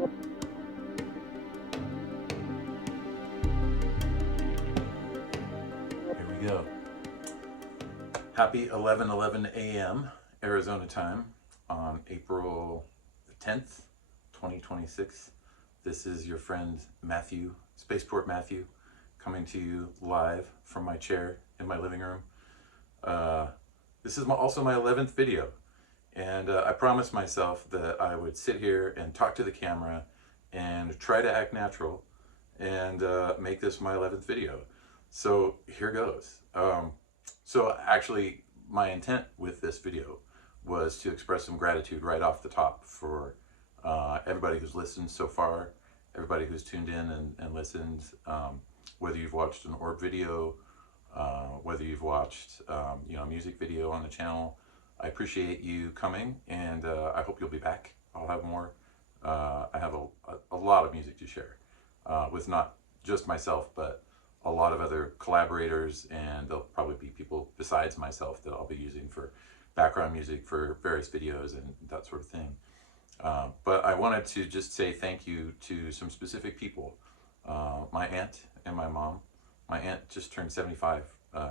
Here we go. Happy 11:11 a.m. Arizona time on April 10th, 2026. This is your friend Matthew, Spaceport Matthew, coming to you live from my chair in my living room. This is also my 11th video, and I promised myself that I would sit here and talk to the camera and try to act natural and make this my 11th video. So here goes. So actually, my intent with this video was to express some gratitude right off the top for everybody who's listened so far, everybody who's tuned in and listened, whether you've watched an orb video, whether you've watched a music video on the channel. I appreciate you coming, and I hope you'll be back. I'll have more. I have a lot of music to share with not just myself, but a lot of other collaborators, and there'll probably be people besides myself that I'll be using for background music for various videos and that sort of thing. But I wanted to just say thank you to some specific people. My aunt and my mom. My aunt just turned 75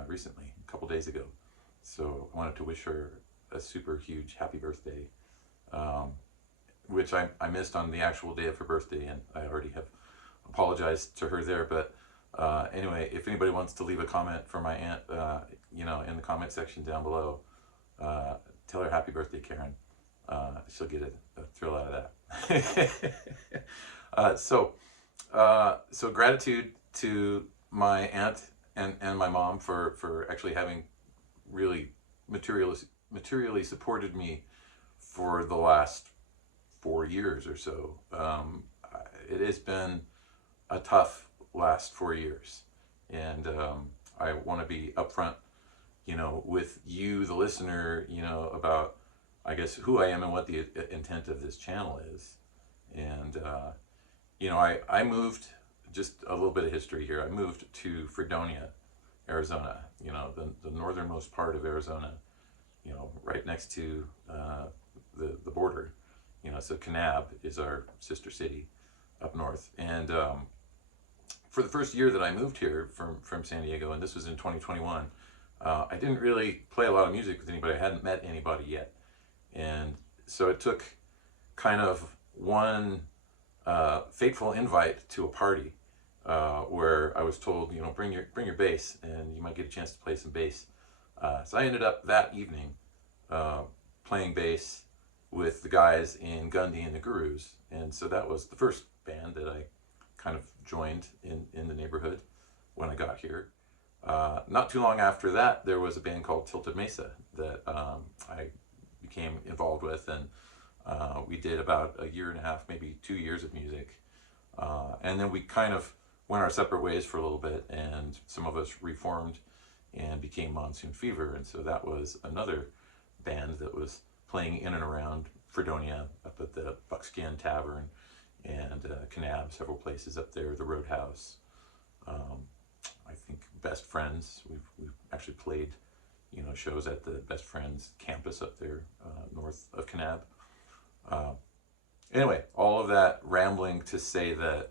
recently, a couple days ago. So I wanted to wish her a super huge happy birthday, which I missed on the actual day of her birthday, and I already have apologized to her there. But anyway, if anybody wants to leave a comment for my aunt, in the comment section down below, tell her happy birthday, Karen. She'll get a thrill out of that. So gratitude to my aunt and my mom for actually having really materially supported me for the last 4 years or so. It has been a tough last 4 years, and I want to be upfront, with you, the listener, about, I guess, who I am and what the intent of this channel is. And I moved, just a little bit of history here. I moved to Fredonia, Arizona, the northernmost part of Arizona, right next to the border. So Kanab is our sister city up north. And for the first year that I moved here from San Diego, and this was in 2021, I didn't really play a lot of music with anybody. I hadn't met anybody yet. And so it took kind of one fateful invite to a party where I was told, bring your bass, and you might get a chance to play some bass. So I ended up that evening playing bass with the guys in Gundy and the Gurus. And so that was the first band that I kind of joined in the neighborhood when I got here. Not too long after that, there was a band called Tilted Mesa that I became involved with, and we did about a year and a half, maybe 2 years of music. And then we kind of went our separate ways for a little bit, and some of us reformed and became Monsoon Fever. And so that was another band that was playing in and around Fredonia, up at the Buckskin Tavern and Kanab, several places up there, the Roadhouse. I think Best Friends. We've actually played, shows at the Best Friends campus up there north of Kanab. Anyway, all of that rambling to say that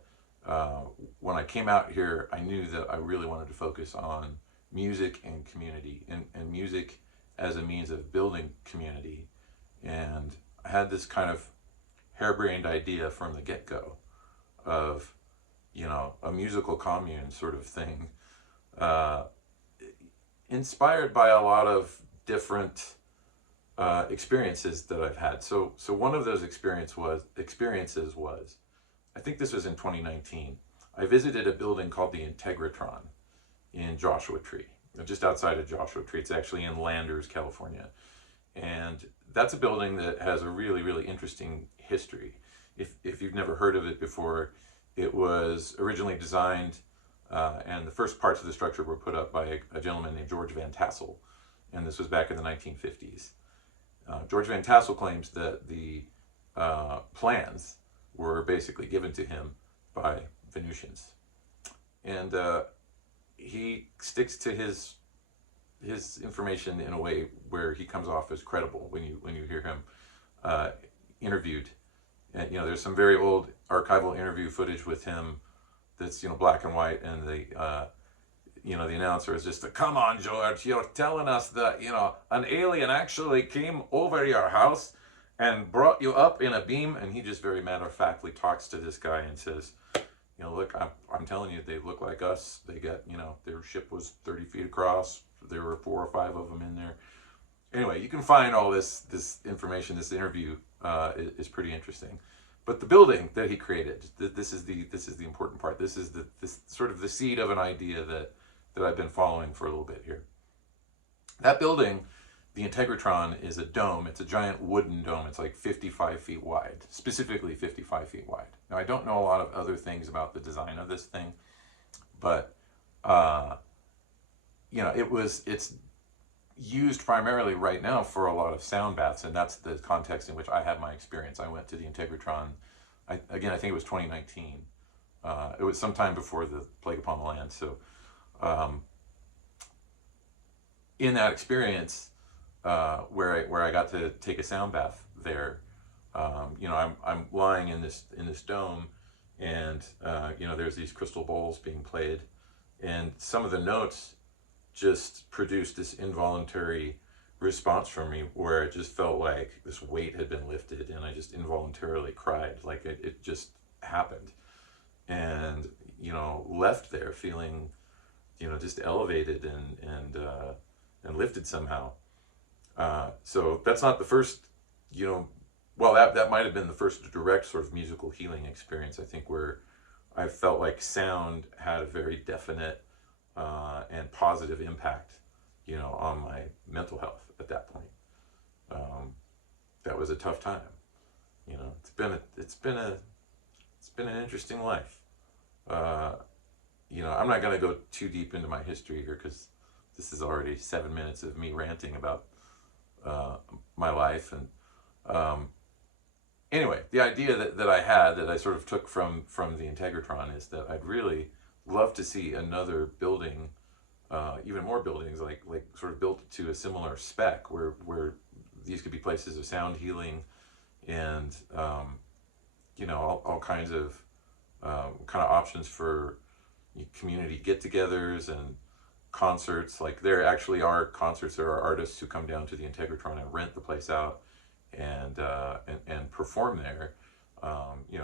when I came out here, I knew that I really wanted to focus on music and community, and music as a means of building community. And I had this kind of harebrained idea from the get-go of, a musical commune sort of thing, inspired by a lot of different experiences that I've had. So one of those experiences was, I think this was in 2019. I visited a building called the Integratron in Joshua Tree, just outside of Joshua Tree. It's actually in Landers, California. And that's a building that has a really, really interesting history. If you've never heard of it before, it was originally designed, and the first parts of the structure were put up by a gentleman named George Van Tassel, and this was back in the 1950s. George Van Tassel claims that the plans were basically given to him by Venusians, and he sticks to his information in a way where he comes off as credible when you hear him interviewed. And, there's some very old archival interview footage with him that's, black and white, and the announcer is just, come on, George, you're telling us that, an alien actually came over your house and brought you up in a beam. And he just very matter-of-factly talks to this guy and says, look, I'm telling you, they look like us. They got, their ship was 30 feet across. There were 4 or 5 of them in there. Anyway, you can find all this information. This interview is pretty interesting. But the building that he created, this is the important part. This is this sort of the seed of an idea that I've been following for a little bit here. That building, the Integratron, is a dome. It's a giant wooden dome. It's like 55 feet wide, specifically 55 feet wide. Now, I don't know a lot of other things about the design of this thing, but it's used primarily right now for a lot of sound baths, and that's the context in which I had my experience. I went to the Integratron. I think it was 2019. It was sometime before the Plague Upon the Land. So, in that experience, where I got to take a sound bath there, I'm lying in this dome, and there's these crystal bowls being played, and some of the notes just produced this involuntary response from me where it just felt like this weight had been lifted, and I just involuntarily cried. Like it just happened, and left there feeling just elevated and lifted somehow. So that's not the first, well, that might have been the first direct sort of musical healing experience, I think, where I felt like sound had a very definite and positive impact, on my mental health at that point. That was a tough time. It's been an interesting life. I'm not going to go too deep into my history here, because this is already 7 minutes of me ranting about my life. And anyway, the idea that I had, that I sort of took from the Integratron, is that I'd really love to see another building, even more buildings, like sort of built to a similar spec, where these could be places of sound healing, and all kinds of options for community get-togethers and concerts. Like, there actually are concerts. There are artists who come down to the Integratron and rent the place out and perform there.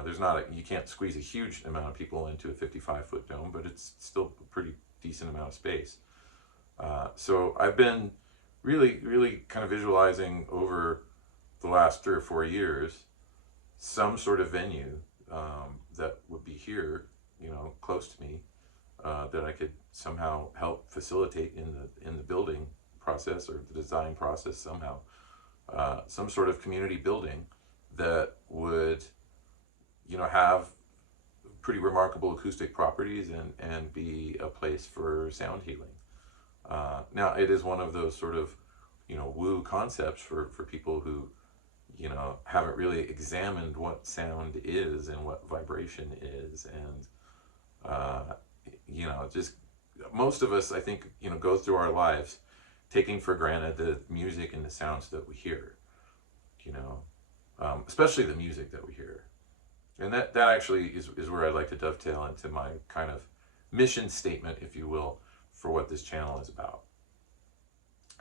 There's not you can't squeeze a huge amount of people into a 55-foot dome, but it's still a pretty decent amount of space. So I've been really, really kind of visualizing over the last 3 or 4 years some sort of venue that would be here, close to me, that I could somehow help facilitate in the building process, or the design process somehow. Some sort of community building that would, have pretty remarkable acoustic properties and be a place for sound healing. Now, it is one of those sort of, woo concepts for people who, haven't really examined what sound is and what vibration is. And, just most of us, I think, go through our lives taking for granted the music and the sounds that we hear, especially the music that we hear. And that actually is where I'd like to dovetail into my kind of mission statement, if you will, for what this channel is about.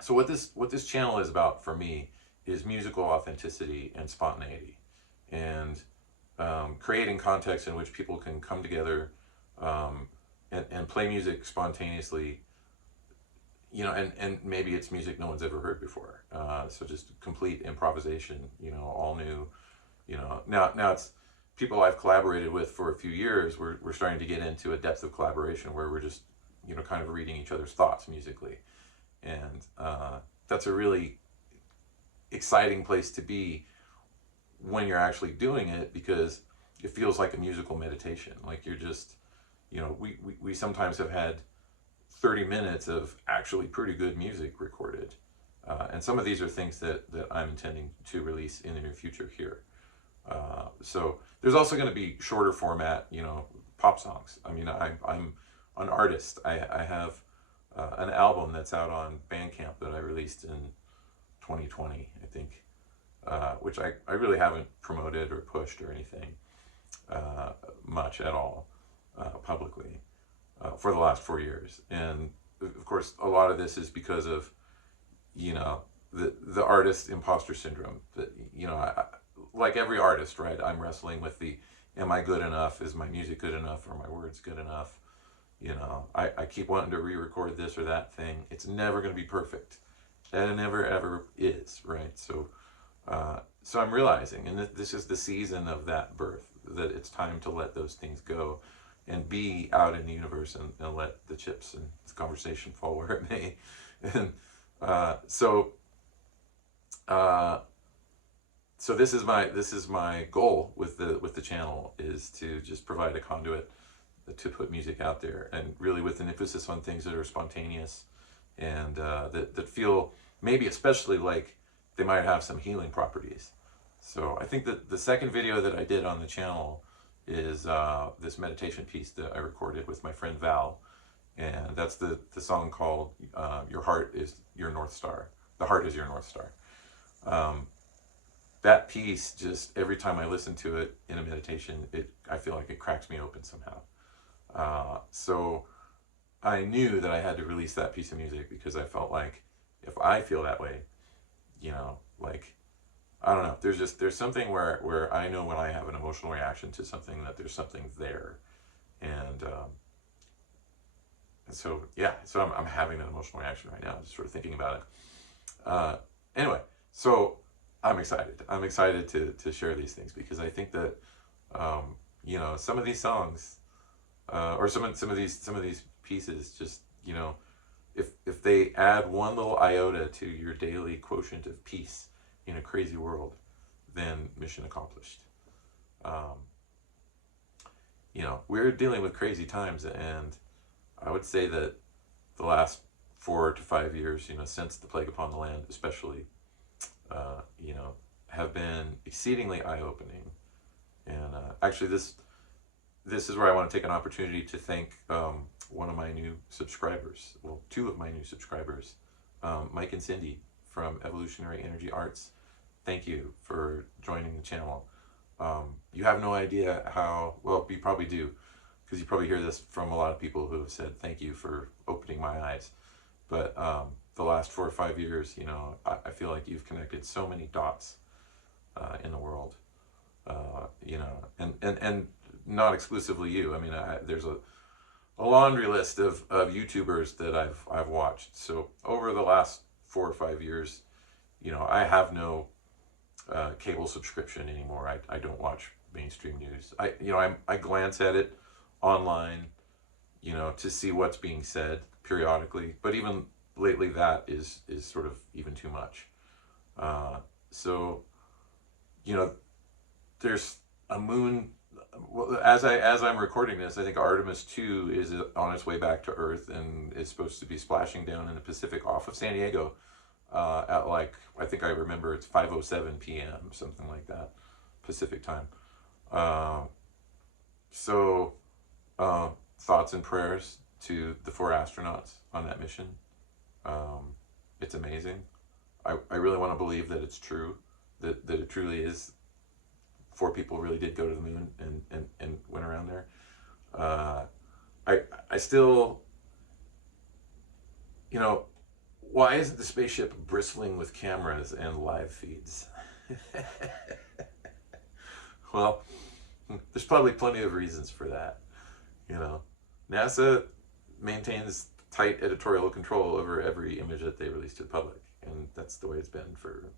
So what this channel is about for me is musical authenticity and spontaneity, and creating contexts in which people can come together and play music spontaneously, and maybe it's music no one's ever heard before. So just complete improvisation, all new, now it's people I've collaborated with for a few years. We're starting to get into a depth of collaboration where we're just, kind of reading each other's thoughts musically. And that's a really exciting place to be when you're actually doing it, because it feels like a musical meditation. Like, you're just, we sometimes have had 30 minutes of actually pretty good music recorded. And some of these are things that I'm intending to release in the near future here. So there's also going to be shorter format, pop songs. I mean, I'm an artist. I have an album that's out on Bandcamp that I released in 2020, I think. which I really haven't promoted or pushed or anything much at all publicly for the last 4 years. And of course, a lot of this is because of, you know, the artist imposter syndrome. That, you know, like every artist, right? I'm wrestling with the, am I good enough? Is my music good enough? Are my words good enough? You know, I keep wanting to re-record this or that thing. It's never going to be perfect. And it never ever is, right? So I'm realizing, and this is the season of that birth, that it's time to let those things go and be out in the universe, and let the chips and the conversation fall where it may. And so this is my goal with the channel, is to just provide a conduit to put music out there, and really with an emphasis on things that are spontaneous, and that feel maybe especially like they might have some healing properties. So I think that the second video that I did on the channel is this meditation piece that I recorded with my friend Val, and that's the song called Your Heart is Your North Star. The Heart is Your North Star. That piece, just every time I listen to it in a meditation, I feel like it cracks me open somehow. So I knew that I had to release that piece of music, because I felt like if I feel that way, you know, like, I don't know, there's something where I know when I have an emotional reaction to something, that there's something there. And so, yeah, so I'm having an emotional reaction right now, just sort of thinking about it. Anyway, so I'm excited to share these things, because I think that, you know, some of these songs, or some of these pieces, just, you know, if they add one little iota to your daily quotient of peace in a crazy world, then mission accomplished. You know, we're dealing with crazy times, and I would say that the last 4 to 5 years, you know, since the plague upon the land, especially, you know, have been exceedingly eye-opening. And actually, this is where I want to take an opportunity to thank one of my new subscribers, well, 2 of my new subscribers, Mike and Cindy from Evolutionary Energy Arts. Thank you for joining the channel. You have no idea how, well, you probably do, because you probably hear this from a lot of people who have said thank you for opening my eyes. But the last 4 or 5 years, you know, I feel like you've connected so many dots in the world, you know, and not exclusively you. I mean, there's a laundry list of YouTubers that I've watched. So over the last 4 or 5 years, you know, I have no cable subscription anymore. I don't watch mainstream news. I glance at it online, you know, to see what's being said periodically. But even lately, that is sort of even too much. So, you know, there's a moon. Well, as I'm recording this, I think Artemis 2 is on its way back to Earth, and is supposed to be splashing down in the Pacific off of San Diego at, like, I think I remember it's 5:07 p.m., something like that, Pacific time. So thoughts and prayers to the 4 astronauts on that mission. It's amazing. I really want to believe that it's true, that it truly is. 4 people really did go to the moon and went around there. I still, you know, why isn't the spaceship bristling with cameras and live feeds? Well, there's probably plenty of reasons for that. You know, NASA maintains tight editorial control over every image that they release to the public, and that's the way it's been for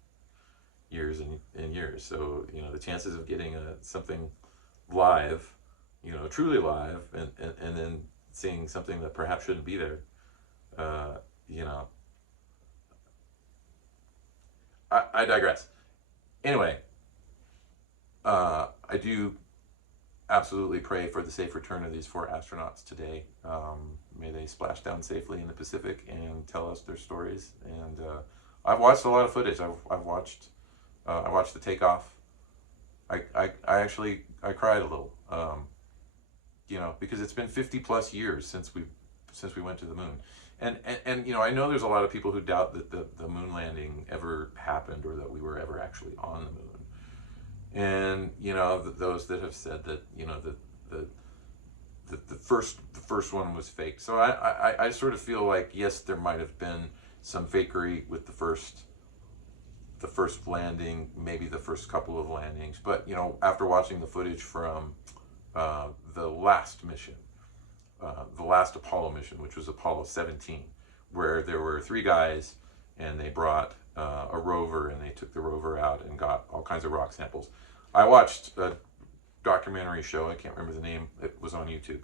years and years. So, you know, the chances of getting something live, you know, truly live, and then seeing something that perhaps shouldn't be there, you know, I digress. Anyway, I do absolutely pray for the safe return of these 4 astronauts today. May they splash down safely in the Pacific and tell us their stories. And I've watched a lot of footage. I watched the takeoff. I actually cried a little, you know, because it's been 50 plus years since we went to the moon, And I know there's a lot of people who doubt that the moon landing ever happened or that we were ever actually on the moon. And those that have said that the the first one was fake. So I sort of feel like, yes, there might have been some fakery with the first landing, maybe the first couple of landings. But after watching the footage from the last mission, the last Apollo mission, which was Apollo 17, where there were three guys and they brought a rover and they took the rover out and got all kinds of rock samples. I watched a documentary show, I can't remember the name, it was on YouTube,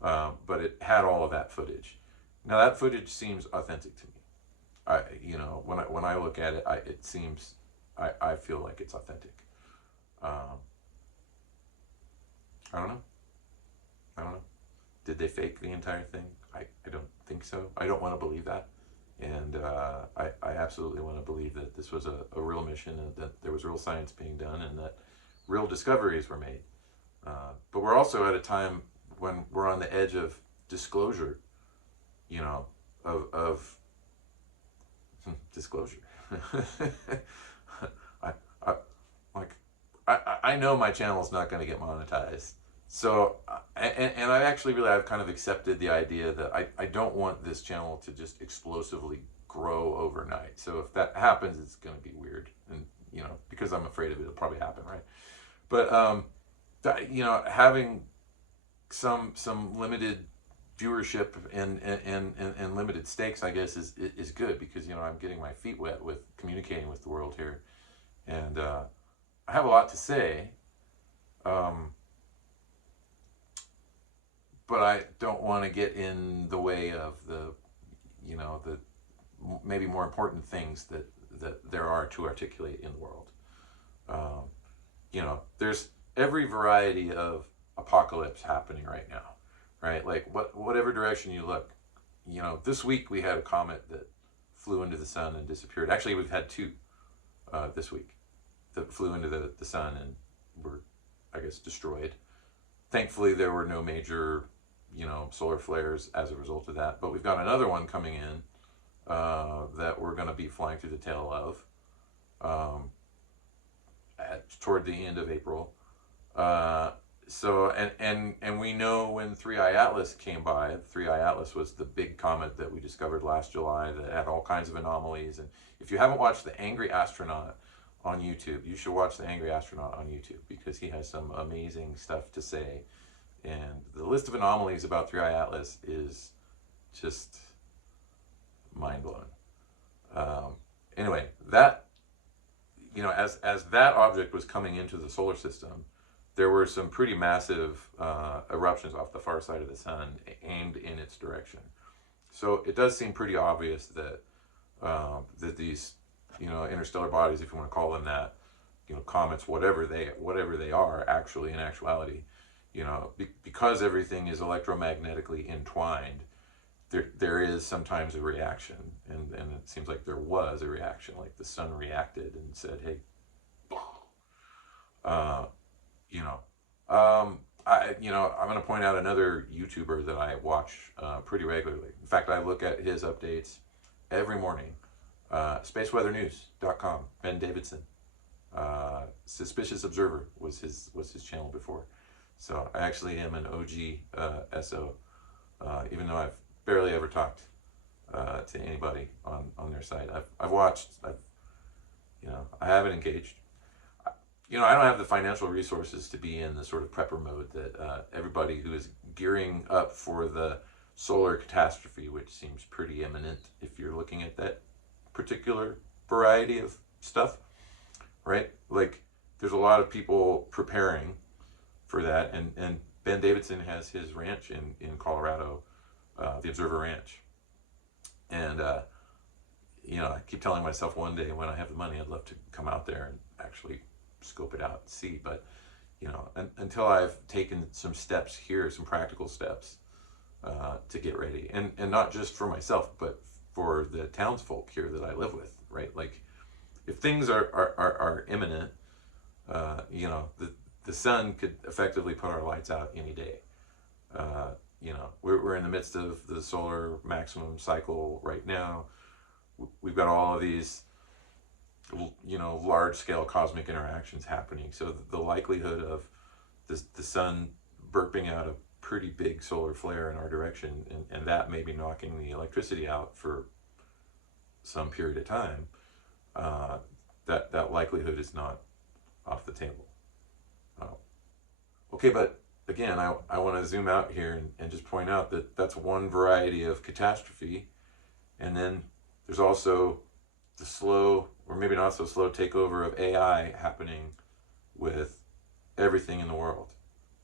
but it had all of that footage. Now that footage seems authentic to me. When I look at it, it seems, I feel like it's authentic. Um, I don't know. I don't know. Did they fake the entire thing? I don't think so. I don't want to believe that. And I absolutely want to believe that this was a real mission and that there was real science being done and that real discoveries were made. But we're also at a time when we're on the edge of disclosure, of disclosure. I, I like I know my channel's not going to get monetized. So and I've kind of accepted the idea that I don't want this channel to just explosively grow overnight. So if that happens, it's going to be weird, and because I'm afraid of it, it'll probably happen, right? But having some limited viewership and limited stakes, I guess, is good, because I'm getting my feet wet with communicating with the world here, and I have a lot to say, but I don't want to get in the way of the maybe more important things that there are to articulate in the world. Um, there's every variety of apocalypse happening right now, right? Like whatever direction you look, this week we had a comet that flew into the sun and disappeared. Actually, we've had two this week that flew into the sun and were, I guess, destroyed. Thankfully, there were no major, solar flares as a result of that. But we've got another one coming in that we're going to be flying through the tail of toward the end of April. So and we know when 3I Atlas came by. 3I Atlas was the big comet that we discovered last July that had all kinds of anomalies. And if you haven't watched The Angry Astronaut on YouTube, you should watch The Angry Astronaut on YouTube, because he has some amazing stuff to say. And the list of anomalies about 3I Atlas is just mind-blowing. Anyway, that, as that object was coming into the solar system, there were some pretty massive eruptions off the far side of the sun aimed in its direction. So it does seem pretty obvious that that these, interstellar bodies, if you want to call them that, comets, whatever they are, actually, in actuality, because everything is electromagnetically entwined, there is sometimes a reaction, and it seems like there was a reaction, like the sun reacted and said, hey, uh, you know, I'm going to point out another YouTuber that I watch pretty regularly. In fact, I look at his updates every morning. Spaceweathernews.com, Ben Davidson. Suspicious Observer was his channel before. So I actually am an OG SO, even though I've barely ever talked to anybody on their site. I've watched. I haven't engaged. I don't have the financial resources to be in the sort of prepper mode that everybody who is gearing up for the solar catastrophe, which seems pretty imminent if you're looking at that particular variety of stuff, right? Like, there's a lot of people preparing for that, and Ben Davidson has his ranch in Colorado, the Observer Ranch, and I keep telling myself one day when I have the money, I'd love to come out there and actually scope it out and see. But until I've taken some steps here, some practical steps to get ready, and not just for myself, but for the townsfolk here that I live with, right? Like, if things are imminent, the sun could effectively put our lights out any day. we're in the midst of the solar maximum cycle right now. We've got all of these, large scale cosmic interactions happening. So the likelihood of the sun burping out a pretty big solar flare in our direction, and that maybe knocking the electricity out for some period of time, that likelihood is not off the table. Okay, but again, I want to zoom out here and just point out that that's one variety of catastrophe. And then there's also the slow, or maybe not so slow, takeover of AI happening with everything in the world,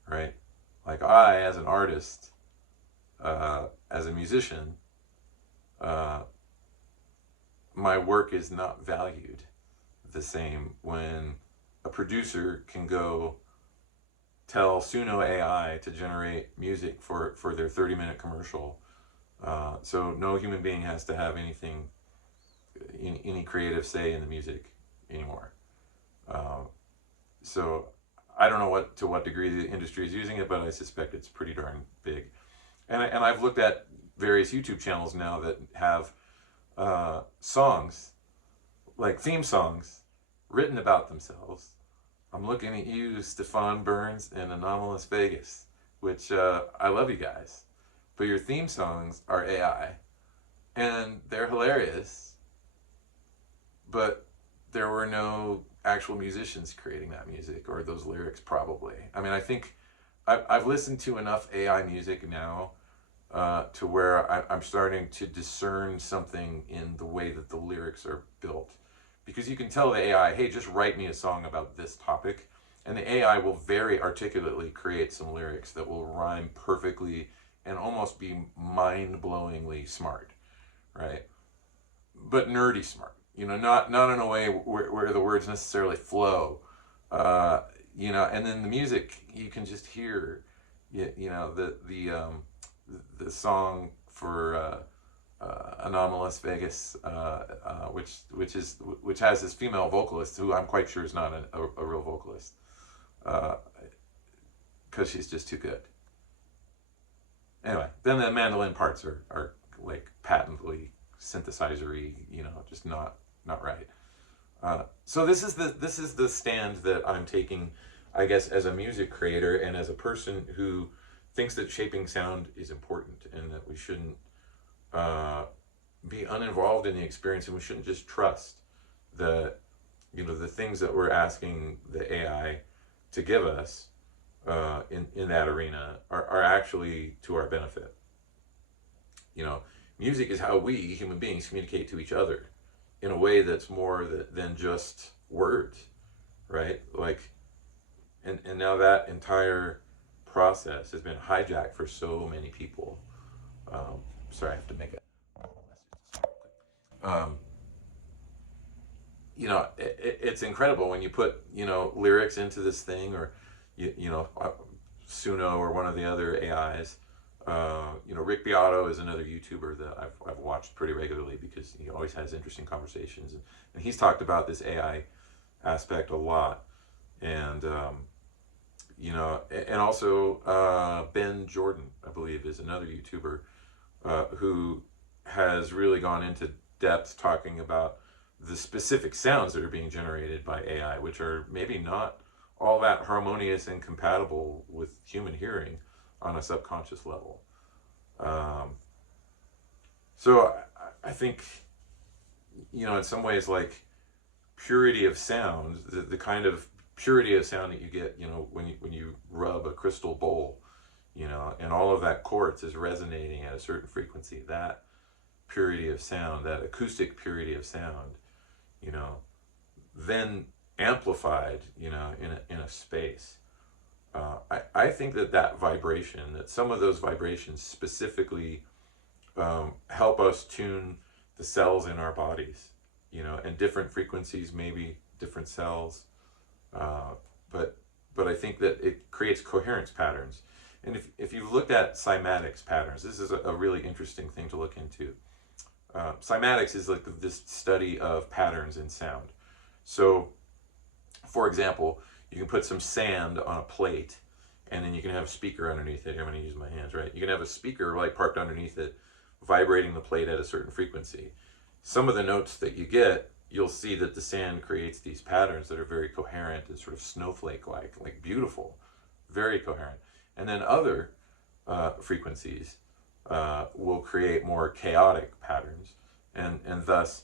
right? Like I, as an artist, as a musician, my work is not valued the same when a producer can go tell Suno AI to generate music for their 30-minute commercial. So no human being has to have any creative say in the music anymore. So I don't know to what degree the industry is using it, but I suspect it's pretty darn big. And I've looked at various YouTube channels now that have songs, like theme songs, written about themselves. I'm looking at you, Stefan Burns and Anomalous Vegas, which I love you guys, but your theme songs are AI, and they're hilarious, but there were no actual musicians creating that music or those lyrics probably. I mean, I think I've listened to enough AI music now to where I'm starting to discern something in the way that the lyrics are built. Because you can tell the AI, hey, just write me a song about this topic. And the AI will very articulately create some lyrics that will rhyme perfectly and almost be mind-blowingly smart, right? But nerdy smart, not in a way where the words necessarily flow, and then the music, you can just hear, the song for Anomalous Vegas, which has this female vocalist who I'm quite sure is not a real vocalist, because she's just too good. Anyway, then the mandolin parts are like patently synthesizer-y, just not right. So this is the stand that I'm taking, I guess, as a music creator and as a person who thinks that shaping sound is important and that we shouldn't be uninvolved in the experience, and we shouldn't just trust that the things that we're asking the AI to give us in that arena are actually to our benefit. Music is how we human beings communicate to each other in a way that's more than just words, right? Like, and now that entire process has been hijacked for so many people. Sorry, I have to make it. It's incredible when you put lyrics into this thing, or Suno or one of the other AIs. Rick Beato is another YouTuber that I've watched pretty regularly because he always has interesting conversations, and he's talked about this AI aspect a lot, and and also Ben Jordan, I believe, is another YouTuber who has really gone into depth talking about the specific sounds that are being generated by AI, which are maybe not all that harmonious and compatible with human hearing on a subconscious level. So I think, in some ways, like purity of sound, the kind of purity of sound that you get, when you rub a crystal bowl, and all of that quartz is resonating at a certain frequency, that purity of sound, that acoustic purity of sound, then amplified, in a space. I think that vibration, that some of those vibrations specifically help us tune the cells in our bodies, and different frequencies, maybe different cells, but I think that it creates coherence patterns. And if you've looked at cymatics patterns, this is a really interesting thing to look into. Cymatics is like this study of patterns in sound. So, for example, you can put some sand on a plate, and then you can have a speaker underneath it. Here, I'm going to use my hands, right? You can have a speaker like parked underneath it, vibrating the plate at a certain frequency. Some of the notes that you get, you'll see that the sand creates these patterns that are very coherent and sort of snowflake-like, like beautiful, very coherent. And then other frequencies will create more chaotic patterns, and thus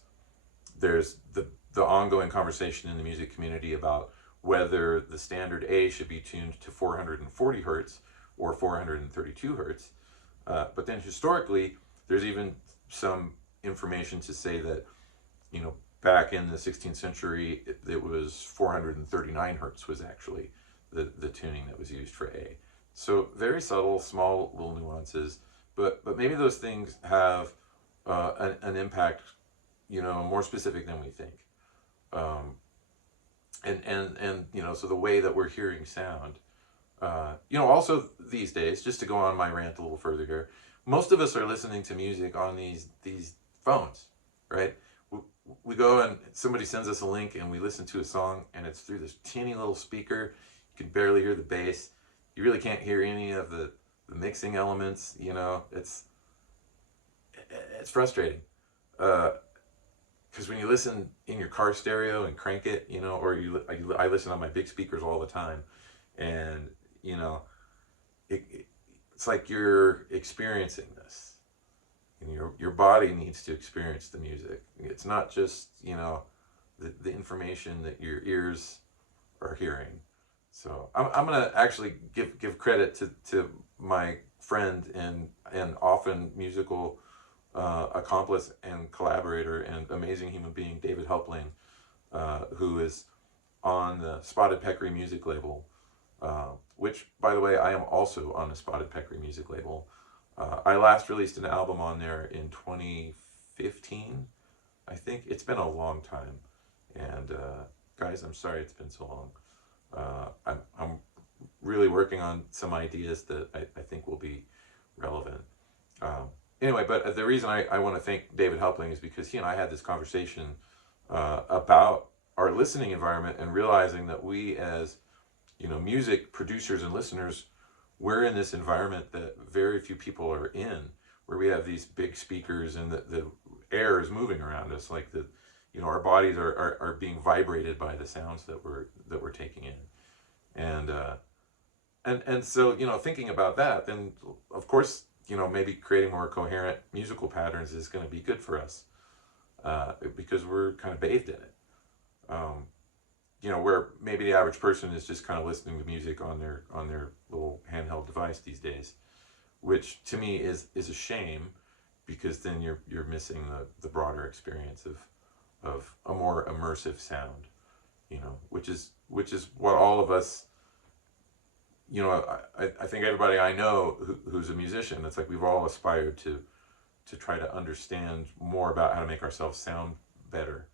there's the ongoing conversation in the music community about whether the standard A should be tuned to 440 hertz or 432 hertz. But then historically, there's even some information to say that, back in the 16th century, it was 439 hertz was actually the tuning that was used for A. So very subtle, small little nuances, but maybe those things have an impact, more specific than we think. So the way that we're hearing sound, also these days, just to go on my rant a little further here, most of us are listening to music on these phones, right? We go and somebody sends us a link and we listen to a song and it's through this teeny little speaker. You can barely hear the bass. You really can't hear any of the mixing elements. It's frustrating. Because when you listen in your car stereo and crank it, or I listen on my big speakers all the time, and it's like you're experiencing this, and your body needs to experience the music. It's not just the information that your ears are hearing. So I'm gonna actually give credit to my friend and often musical accomplice and collaborator and amazing human being, David Helpling, who is on the Spotted Peccary music label, which, by the way, I am also on the Spotted Peccary music label. I last released an album on there in 2015, I think. It's been a long time, and guys, I'm sorry it's been so long. I'm really working on some ideas that I think will be relevant. Anyway, but the reason I want to thank David Helpling is because he and I had this conversation about our listening environment and realizing that we as music producers and listeners, we're in this environment that very few people are in, where we have these big speakers and the air is moving around us, like our bodies are being vibrated by the sounds that we're taking in, and so thinking about that, then of course maybe creating more coherent musical patterns is going to be good for us, because we're kind of bathed in it. Where maybe the average person is just kind of listening to music on their little handheld device these days, which to me is a shame, because then you're missing the broader experience of a more immersive sound, which is what all of us, I think everybody I know who's a musician, it's like we've all aspired to try to understand more about how to make ourselves sound better,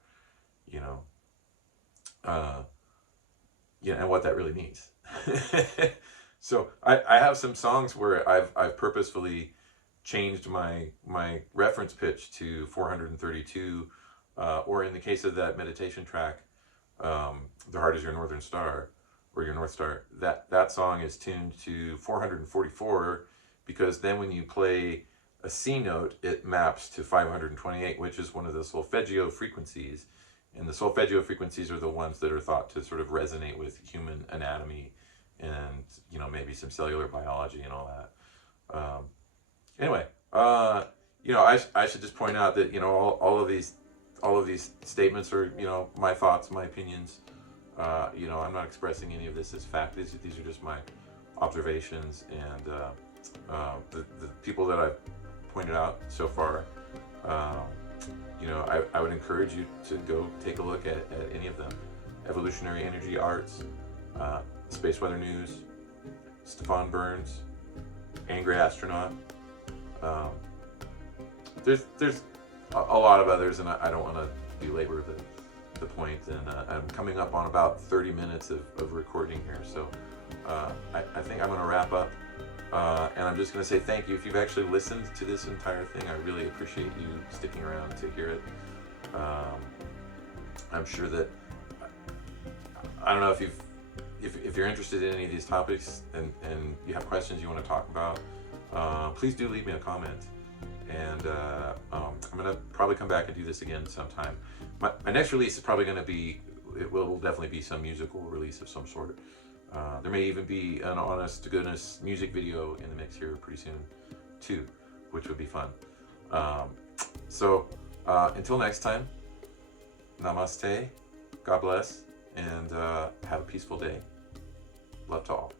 and what that really means. So I have some songs where I've purposefully changed my reference pitch to 432, or in the case of that meditation track, The Heart Is Your Northern Star, or Your North Star, that song is tuned to 444, because then when you play a C note, it maps to 528, which is one of the solfeggio frequencies. And the solfeggio frequencies are the ones that are thought to sort of resonate with human anatomy and maybe some cellular biology and all that. Anyway, I should just point out that all of these statements are my thoughts, my opinions. I'm not expressing any of this as fact. These are just my observations, and the people that I've pointed out so far. I would encourage you to go take a look at any of them. Evolutionary Energy Arts, Space Weather News, Stefan Burns, Angry Astronaut. There's a lot of others, and I don't want to belabor the point. And I'm coming up on about 30 minutes of recording here, so I think I'm going to wrap up. And I'm just going to say thank you. If you've actually listened to this entire thing, I really appreciate you sticking around to hear it. I'm sure that, I don't know if if you're interested in any of these topics and you have questions you want to talk about, please do leave me a comment. And I'm going to probably come back and do this again sometime. My next release is probably going to be, it will definitely be some musical release of some sort. There may even be an honest to goodness music video in the mix here pretty soon too, which would be fun. So until next time, namaste, God bless, and have a peaceful day. Love to all.